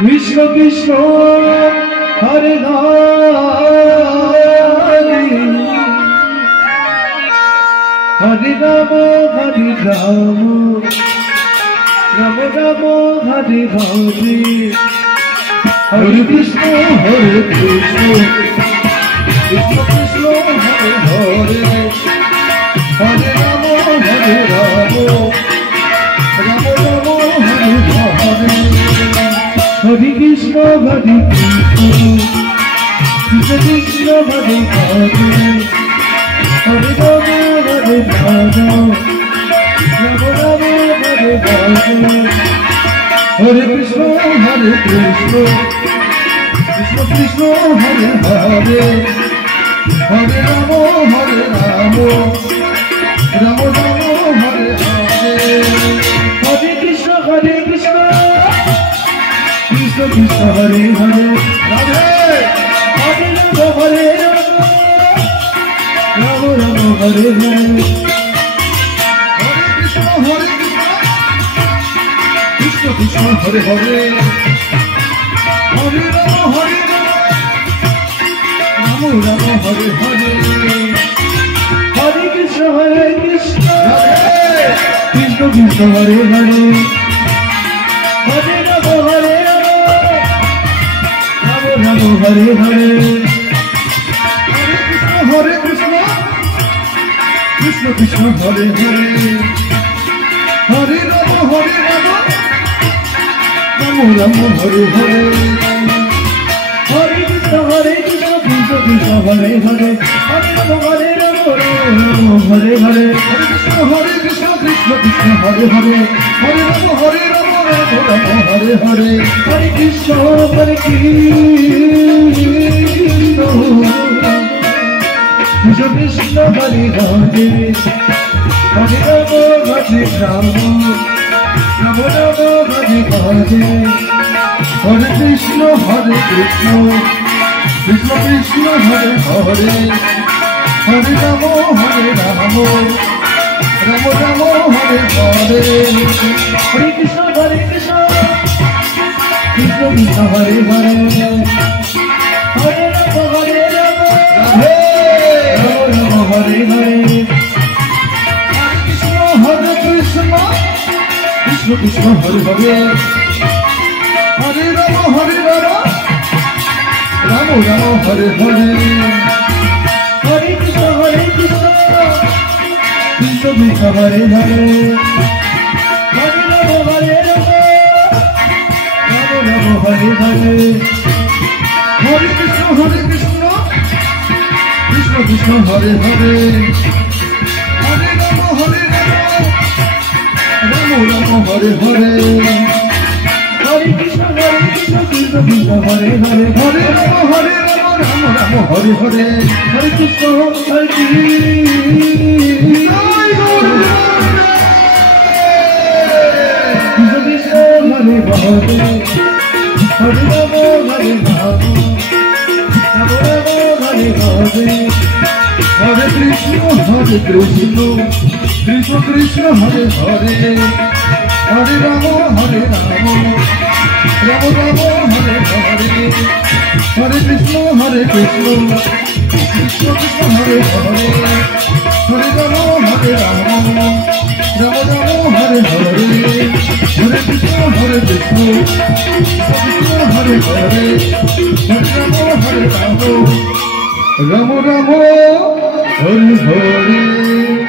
Krishna Krishna Hare Hare Hare Ram Ram Ram Hare Hare Hare Krishna Krishna Krishna Hare Hare Hare Ram Ram Ram Hare Hare Hare Krishna Krishna Krishna Hare Hare Hare Ram Hare Ram Ram Ram Hare Hare Hare Krishna Krishna Krishna Krishna Hare Hare Hare Ram Ram Ram Hare Hare Hare Krishna Krishna Krishna Hare Hare Radhe Hare Ram Hare Ram Ram Ram Hare Hare Hare Krishna Krishna Krishna Hare Hare Hare Ram Ram Ram Hare Hare Hare Krishna Krishna Krishna Hare Hare Hare Ram Ram Hare Hare Hare Krishna Krishna Krishna Hare Hare Hare Ram Ram Ram Hare Hare Hare Krishna Krishna Krishna Hare Hare Hare Ram Ram Hare Hare Hare Krishna Krishna Krishna Hare Hare Hare Ram Ram Hare Hare Hare Krishna Krishna Krishna Hare Hare Hare Ram Hare Ram Ram Ram Hare Hare Hare Krishna Krishna Krishna Krishna Hare Hare Hare Ram Ram Ram Hare Hare Hare Krishna Krishna Krishna Hare Hare Hare Ram Ram Ram Hare Hare Hare Krishna Krishna Krishna Hare Hare Hare Ram Ram Ram Hare Hare Hare Krishna Krishna Krishna Hare Hare Hare Ram Ram Hare Hare Hare Krishna Krishna Krishna Hare Hare Hare Ram Ram Ram Hare Hare Hare Krishna Krishna Krishna Hare Hare Hare Ram Ram Ram Hare Hare Hare Krishna Hare Krishna Hare Hare Hare Ram Hare Ram Ram Ram Hare Hare Hare Krishna Krishna Krishna Hare Hare Hare Ram Ram Ram Hare Hare Hare Krishna Krishna Krishna Hare Hare Hare Ram Ram Ram Hare Hare Hare Krishna Krishna Hare Hare Hare Ram Hare Ram Ram Ram Hare Hare